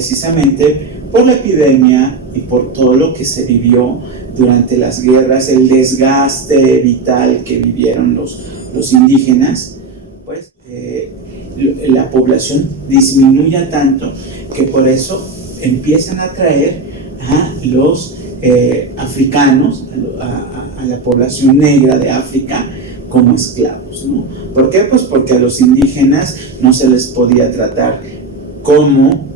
precisamente por la epidemia y por todo lo que se vivió durante las guerras, el desgaste vital que vivieron los indígenas, pues la población disminuye tanto que por eso empiezan a traer a los africanos, a la población negra de África como esclavos, ¿no? ¿Por qué? Pues porque a los indígenas no se les podía tratar como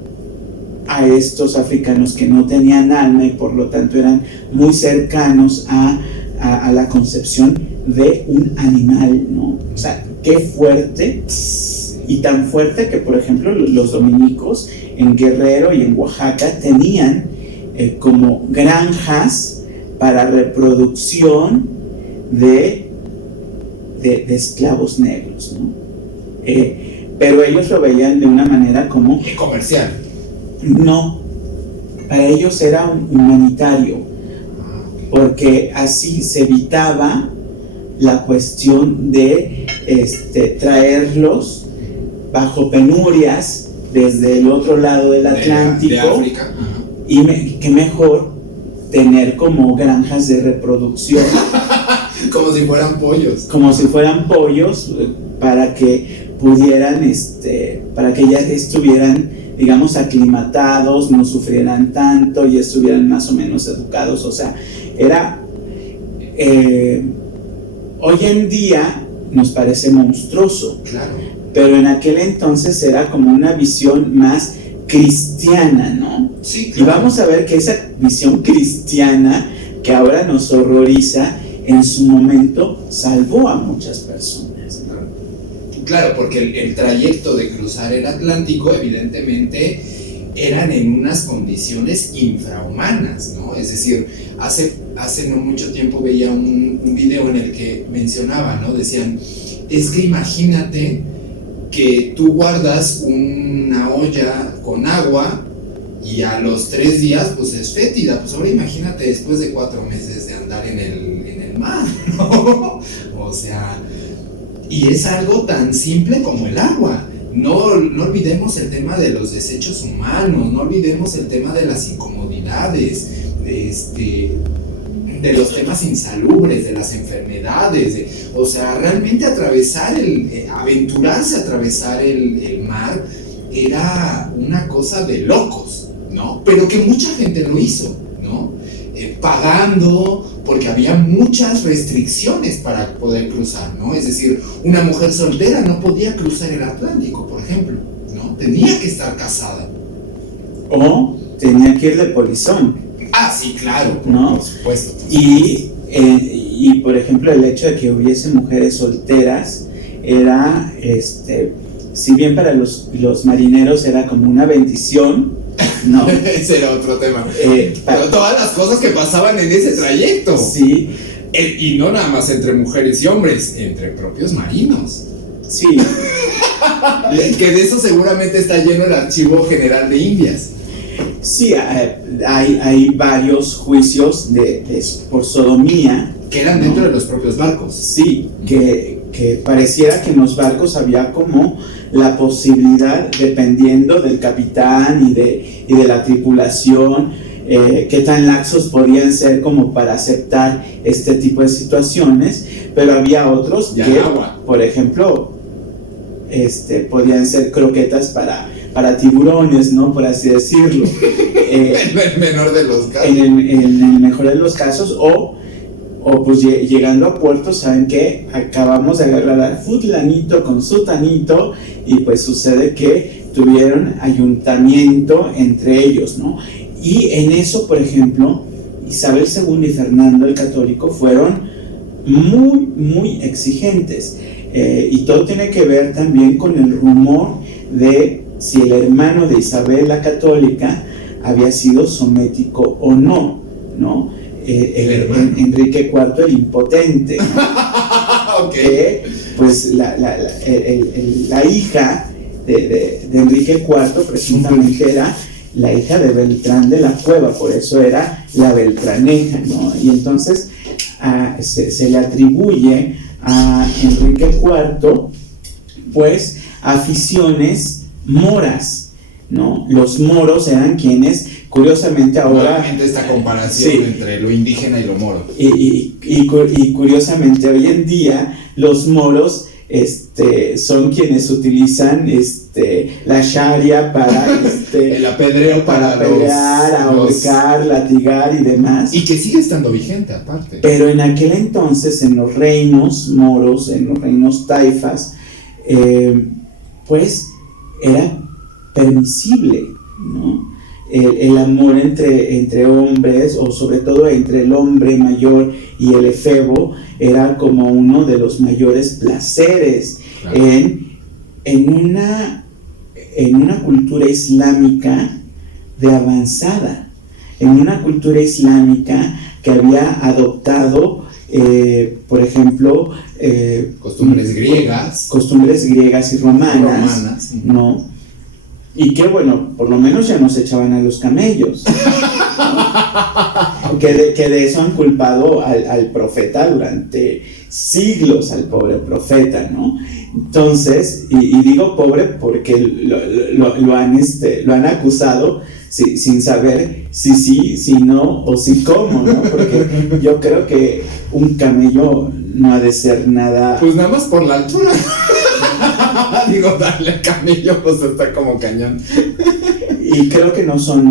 a estos africanos que no tenían alma y por lo tanto eran muy cercanos a la concepción de un animal, ¿no? O sea, qué fuerte, y tan fuerte que, por ejemplo, los dominicos en Guerrero y en Oaxaca tenían como granjas para reproducción de esclavos negros, ¿no? Pero ellos lo veían de una manera como... comercial. No, para ellos era un humanitario, porque así se evitaba la cuestión de traerlos bajo penurias desde el otro lado del Atlántico, de África. y que mejor tener como granjas de reproducción. Como si fueran pollos. Como si fueran pollos, para que pudieran, para que ya estuvieran, digamos, aclimatados, no sufrieran tanto y estuvieran más o menos educados. O sea, era... hoy en día nos parece monstruoso. Claro. Pero en aquel entonces era como una visión más cristiana, ¿no? Sí, claro. Y vamos a ver que esa visión cristiana, que ahora nos horroriza, en su momento salvó a muchas personas, ¿no? Claro, porque el trayecto de cruzar el Atlántico, evidentemente, eran en unas condiciones infrahumanas, ¿no? Es decir, hace no mucho tiempo veía un video en el que mencionaba, ¿no? Decían, es que imagínate que tú guardas una olla con agua y a los 3 días pues es fétida. Pues ahora imagínate después de 4 meses de andar en el mar, ¿no? O sea, y es algo tan simple como el agua. No olvidemos el tema de los desechos humanos, no olvidemos el tema de las incomodidades, de los temas insalubres, de las enfermedades, o sea, realmente aventurarse a atravesar el mar era una cosa de locos, ¿no? Pero que mucha gente lo hizo, ¿no? Pagando, porque había muchas restricciones para poder cruzar, ¿no? Es decir, una mujer soltera no podía cruzar el Atlántico, por ejemplo, ¿no? Tenía que estar casada. O tenía que ir de polizón. Ah, sí, claro, ¿no? Por supuesto. Y por ejemplo, el hecho de que hubiese mujeres solteras era, si bien para los marineros era como una bendición, ¿no? Ese era otro tema. Pero todas las cosas que pasaban en ese trayecto. Sí. Y no nada más entre mujeres y hombres, entre propios marinos. Sí. Que de eso seguramente está lleno el Archivo General de Indias. Sí, hay varios juicios por sodomía. Que eran dentro de los propios barcos. Sí, que pareciera que en los barcos había como la posibilidad, dependiendo del capitán y de la tripulación, qué tan laxos podían ser como para aceptar este tipo de situaciones, pero había otros que, por ejemplo, podían ser croquetas para tiburones, ¿no? Por así decirlo. En el menor de los casos. En el mejor de los casos, o pues llegando a puerto, ¿saben qué? Acabamos de agarrar a fulanito con sutanito y pues sucede que tuvieron ayuntamiento entre ellos, ¿no? Y en eso, por ejemplo, Isabel II y Fernando el Católico fueron muy, muy exigentes. Y todo tiene que ver también con el rumor de si el hermano de Isabel la Católica había sido somético o no, ¿no? Enrique IV el Impotente. Okay. Pues la hija de Enrique IV presuntamente era la hija de Beltrán de la Cueva, por eso era la Beltraneja, ¿no? Y entonces se le atribuye a Enrique IV pues aficiones moras, ¿no? Los moros eran quienes, curiosamente ahora... Nuevamente esta comparación sí, entre lo indígena y lo moro. Y curiosamente hoy en día los moros son quienes utilizan la sharia para el apedreo para pelear, ahorcar, latigar y demás. Y que sigue estando vigente aparte. Pero en aquel entonces, en los reinos moros, en los reinos taifas, pues era permisible, ¿no? El amor entre hombres, o sobre todo entre el hombre mayor y el efebo, era como uno de los mayores placeres. Claro. En una cultura islámica de avanzada, en una cultura islámica que había adoptado, por ejemplo, costumbres griegas y romanas, ¿no? Y que bueno, por lo menos ya no se echaban a los camellos. que de eso han culpado al profeta durante siglos, al pobre profeta, ¿no? Entonces, y digo pobre porque lo han acusado sin saber si no o si cómo, ¿no? Porque yo creo que un camello no ha de ser nada... Pues nada más por la altura. Digo, darle al camello, pues está como cañón. Y creo que no son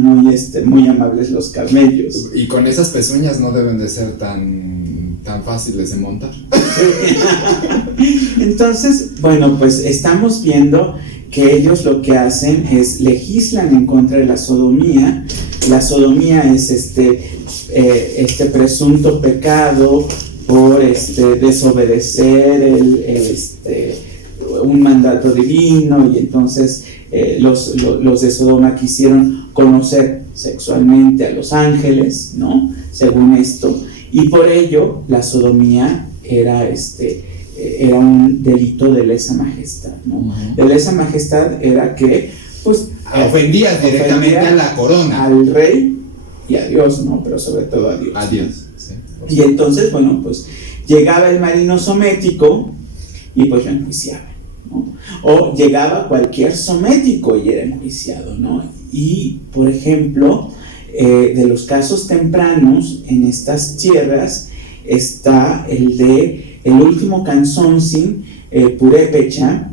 muy amables los camellos. Y con esas pezuñas no deben de ser tan fáciles de montar. Entonces, bueno, pues estamos viendo que ellos lo que hacen es legislan en contra de la sodomía. La sodomía es este presunto pecado por desobedecer un mandato divino, y entonces los de Sodoma quisieron conocer sexualmente a los ángeles, ¿no? Según esto, y por ello la sodomía era un delito de lesa majestad, ¿no? Uh-huh. De lesa majestad era que, pues, ofendía directamente a la corona, al rey y a Dios, ¿no? Pero sobre todo a Dios. A Dios, sí. Y entonces, bueno, pues llegaba el marino somético y pues lo enjuiciaba, ¿no? O llegaba cualquier somético y era enjuiciado, ¿no? Y, por ejemplo, de los casos tempranos en estas tierras está el último Canzonsin, Purépecha,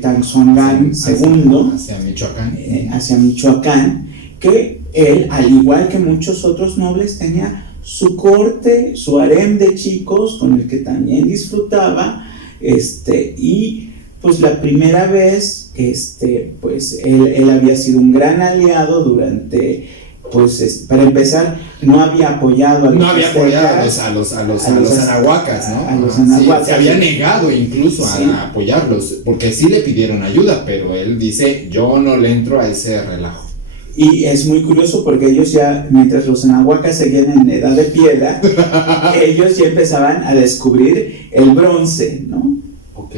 Tanzongán II, hacia Michoacán, que él, al igual que muchos otros nobles, tenía su corte, su harem de chicos con el que también disfrutaba, y pues la primera vez, pues él había sido un gran aliado durante, pues para empezar, no había apoyado a los anahuacas, ¿no? A los anahuacas. Sí, se había negado incluso a apoyarlos, porque sí le pidieron ayuda, pero él dice, yo no le entro a ese relajo. Y es muy curioso porque ellos ya, mientras los anahuacas seguían en edad de piedra, ellos ya empezaban a descubrir el bronce, ¿no? Ok.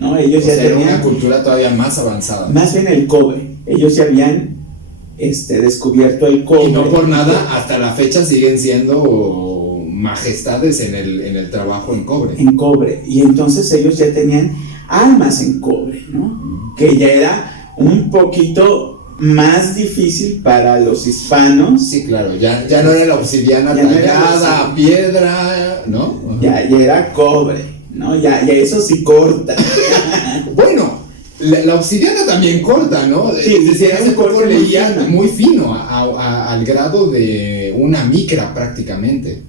¿No? Ellos ya tenían una cultura todavía más avanzada. Más bien el cobre. Ellos ya habían descubierto el cobre. Y no por nada, hasta la fecha siguen siendo majestades en el trabajo en cobre. En cobre. Y entonces ellos ya tenían almas en cobre, ¿no? Que ya era un poquito más difícil para los hispanos. Sí, claro, ya no era la obsidiana tallada a piedra, ¿no? Uh-huh. Ya era cobre, ¿no? Ya eso sí corta. Bueno, la obsidiana también corta, ¿no? Sí, hace poco leía muy fino, al grado de una micra prácticamente.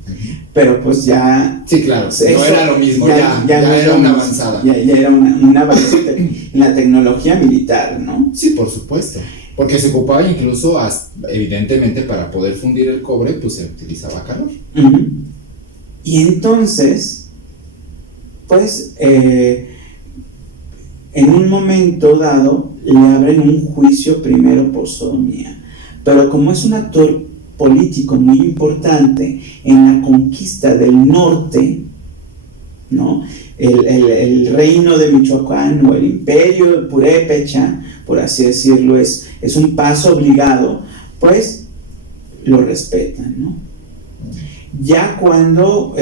Pero pues ya... Sí, claro, no era lo mismo, ya era una avanzada. Ya era un avance en la tecnología militar, ¿no? Sí, por supuesto. Porque se ocupaba incluso, evidentemente, para poder fundir el cobre, pues se utilizaba calor. Uh-huh. Y entonces, pues, en un momento dado, le abren un juicio primero por sodomía. Pero como es un actor político muy importante en la conquista del norte, ¿no? El reino de Michoacán, o el imperio de Purépecha, por así decirlo, es un paso obligado, pues lo respetan, ¿no? Ya cuando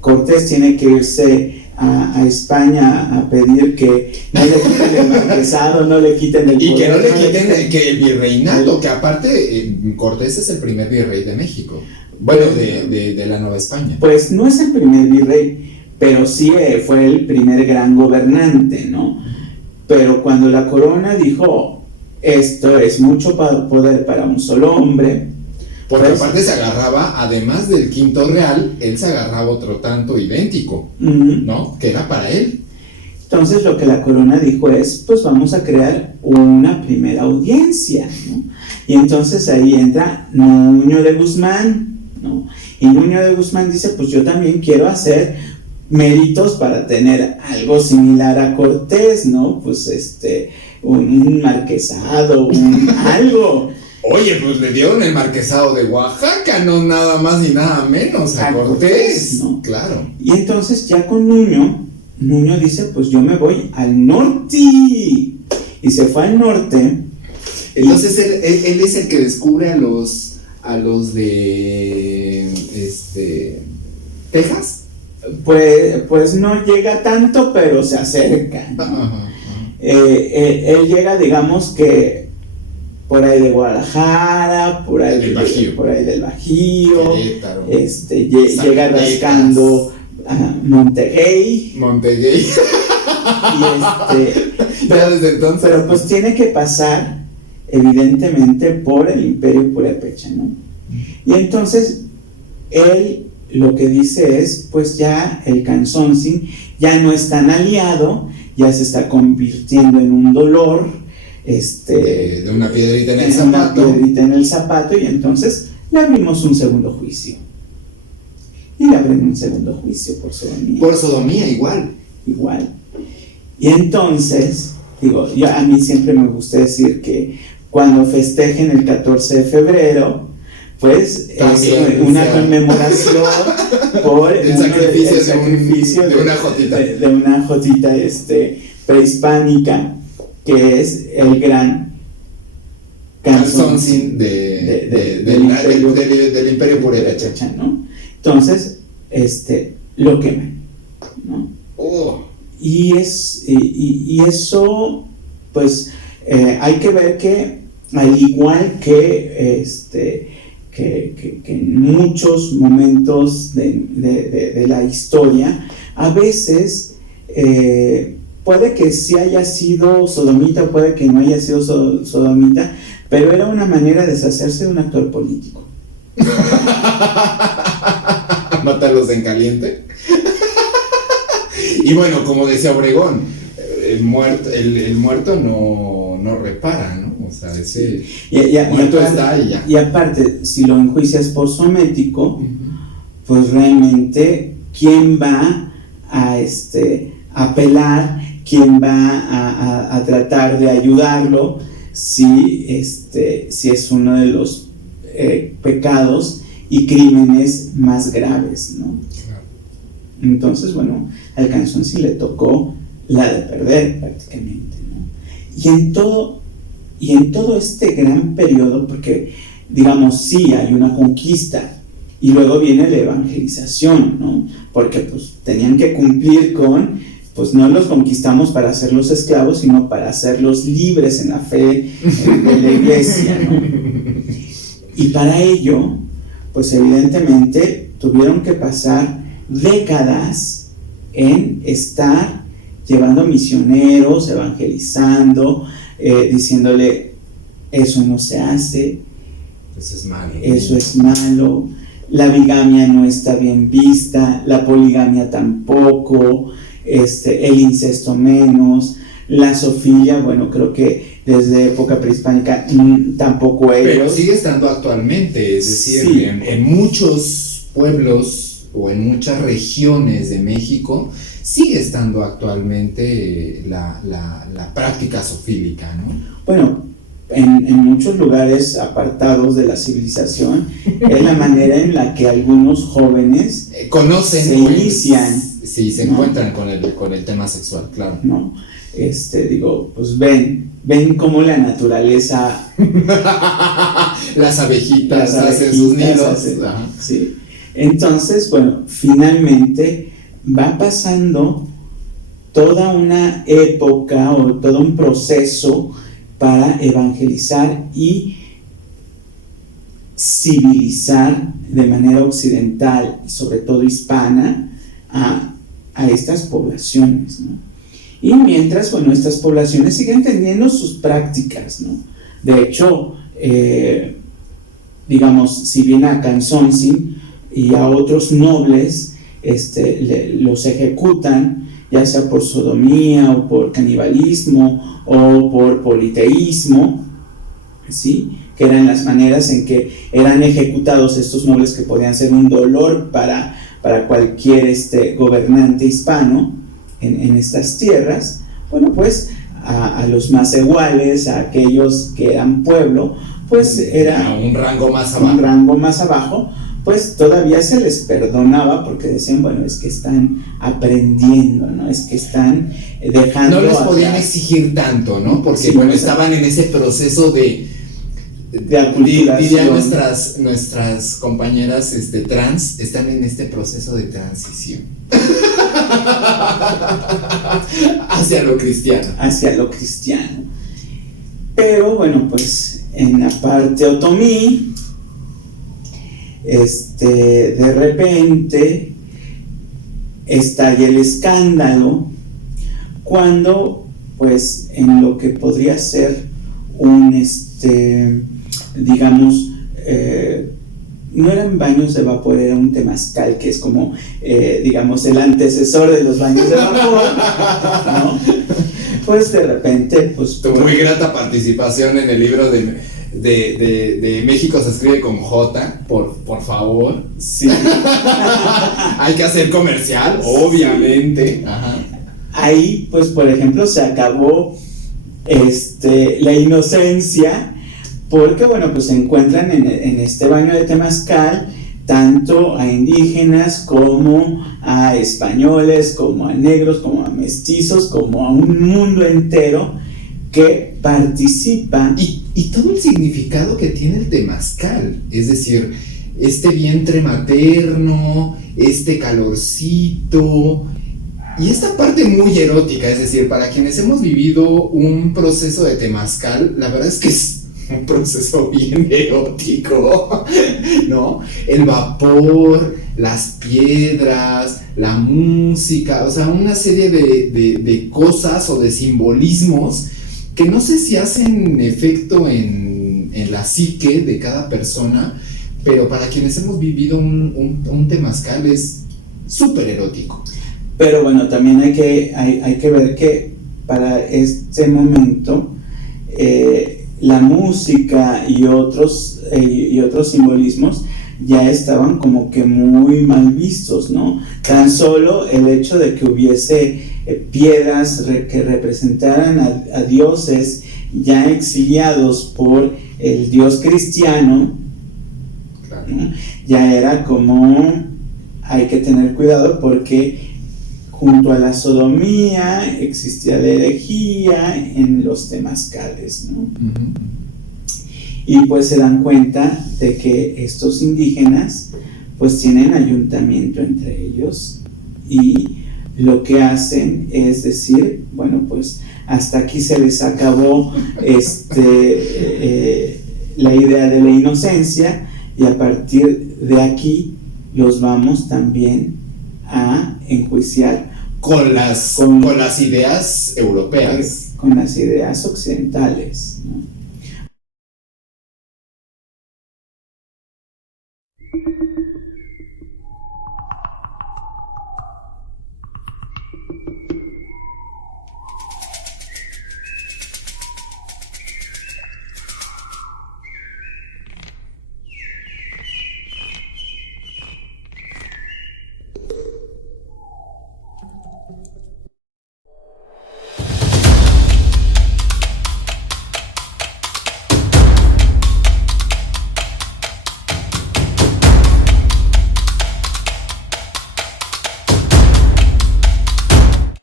Cortés tiene que irse a España a pedir que no le quiten el marquesado, no le quiten el y poder, que no le quiten que el virreinato, que aparte Cortés es el primer virrey de México, bueno, de la Nueva España. Pues no es el primer virrey, pero sí fue el primer gran gobernante, ¿no? Pero cuando la corona dijo, esto es mucho poder para un solo hombre. Porque pues, aparte se agarraba, además del quinto real, él se agarraba otro tanto idéntico, ¿no? Que era para él. Entonces lo que la corona dijo es, pues vamos a crear una primera audiencia, ¿no? Y entonces ahí entra Nuño de Guzmán, ¿no? Y Nuño de Guzmán dice, pues yo también quiero hacer méritos para tener algo similar a Cortés, ¿no? Pues un marquesado, algo. Oye, pues le dieron el marquesado de Oaxaca, no nada más ni nada menos a Cortés, ¿no? Claro. Y entonces ya con Nuño dice, pues yo me voy al norte. Y se fue al norte. Entonces él es el que descubre a los de Texas. Pues no llega tanto, pero se acerca, ¿no? Él llega, digamos que por ahí de Guadalajara, por ahí del Bajío, Querétaro, llega rascando Montegay. Ya desde entonces. Pero pues tiene que pasar evidentemente por el Imperio Purépecha, ¿no? Y entonces él lo que dice es, pues ya el Canzoncín ya no es tan aliado, ya se está convirtiendo en un dolor, de una piedrita en el zapato, y entonces le abrimos un segundo juicio. Y le abren un segundo juicio por sodomía. Por sodomía, igual. Y entonces, a mí siempre me gusta decir que cuando festejen el 14 de febrero, pues también es una conmemoración por el sacrificio de una jotita. De una jotita prehispánica, que es el gran Canzoncín del Imperio Purépecha, ¿no? Entonces, lo queman, ¿no? Y eso, pues, hay que ver que, al igual que en muchos momentos de la historia, a veces puede que sí haya sido sodomita, puede que no haya sido sodomita, pero era una manera de deshacerse de un actor político. Mátalos en caliente. Y bueno, como decía Obregón, el muerto no repara, ¿no? O sea, ese muerto está y ya. Y aparte, si lo enjuicias por somético, pues realmente, ¿quién va a apelar? ¿Quién va a tratar de ayudarlo si es uno de los pecados y crímenes más graves, ¿no? Claro. Entonces, bueno, al Canzoncín le tocó la de perder prácticamente, ¿no? Y en todo este gran periodo, porque digamos, sí hay una conquista y luego viene la evangelización, ¿no? Porque pues tenían que cumplir con, pues no los conquistamos para hacerlos esclavos, sino para hacerlos libres en la fe de la iglesia, ¿no? Y para ello, pues evidentemente tuvieron que pasar décadas en estar llevando misioneros, evangelizando, diciéndole, eso no se hace, eso es malo, la bigamia no está bien vista, la poligamia tampoco, el incesto menos, la zoofilia, bueno, creo que desde época prehispánica tampoco ellos. Pero sigue estando actualmente, es decir, sí. en muchos pueblos o en muchas regiones de México sigue estando actualmente la práctica zoofílica, ¿no? Bueno, en muchos lugares apartados de la civilización es la manera en la que algunos jóvenes conocen, se inician. Sí, se encuentran con el tema sexual, claro. No, pues ven cómo la naturaleza las abejitas hacen sus nidos. Sí. Entonces, bueno, finalmente va pasando toda una época o todo un proceso para evangelizar y civilizar de manera occidental, sobre todo hispana, a estas poblaciones, ¿no? Y mientras, bueno, estas poblaciones siguen teniendo sus prácticas, ¿no? De hecho, digamos, si bien a Canzonsin y a otros nobles los ejecutan, ya sea por sodomía o por canibalismo o por politeísmo, ¿sí?, que eran las maneras en que eran ejecutados estos nobles, que podían ser un dolor para cualquier gobernante hispano en estas tierras. Bueno, pues a los macehuales, a aquellos que eran pueblo, pues era un rango más abajo. Un rango más abajo, pues todavía se les perdonaba, porque decían, bueno, es que están aprendiendo, ¿no? Es que están dejando. No les podían exigir tanto, ¿no? Porque, sí, bueno, estaban en ese proceso de aculturación. Dirían nuestras compañeras trans, están en este proceso de transición hacia lo cristiano. Hacia lo cristiano. Pero bueno, pues en la parte otomí, de repente estalla el escándalo cuando, pues, en lo que podría ser un digamos, no eran baños de vapor, era un temazcal, que es como, digamos, el antecesor de los baños de vapor, ¿no? Pues de repente, pues... Tu muy grata participación en el libro de México se escribe con J, por favor. Sí. Hay que hacer comercial, obviamente. Sí. Ajá. Ahí, pues, por ejemplo, se acabó la inocencia, porque, bueno, pues se encuentran en este baño de temazcal tanto a indígenas como a españoles, como a negros, como a mestizos, como a un mundo entero que participa. Y todo el significado que tiene el temazcal, es decir, este vientre materno, este calorcito, y esta parte muy erótica, es decir, para quienes hemos vivido un proceso de temazcal, la verdad es que es un proceso bien erótico, ¿no? El vapor, las piedras, la música, o sea, una serie de cosas o de simbolismos que no sé si hacen efecto en la psique de cada persona, pero para quienes hemos vivido un temazcal es súper erótico. Pero bueno, también hay que ver que para este momento la música y otros simbolismos ya estaban como que muy mal vistos, ¿no? Tan solo el hecho de que hubiese piedras que representaran a dioses ya exiliados por el dios cristiano, ¿no? Ya era como, hay que tener cuidado, porque junto a la sodomía existía la herejía en los temazcales, ¿no? Uh-huh. Y pues se dan cuenta de que estos indígenas pues tienen ayuntamiento entre ellos, y lo que hacen es decir, bueno, pues hasta aquí se les acabó la idea de la inocencia, y a partir de aquí los vamos también a enjuiciar con las ideas europeas, con las ideas occidentales, ¿no?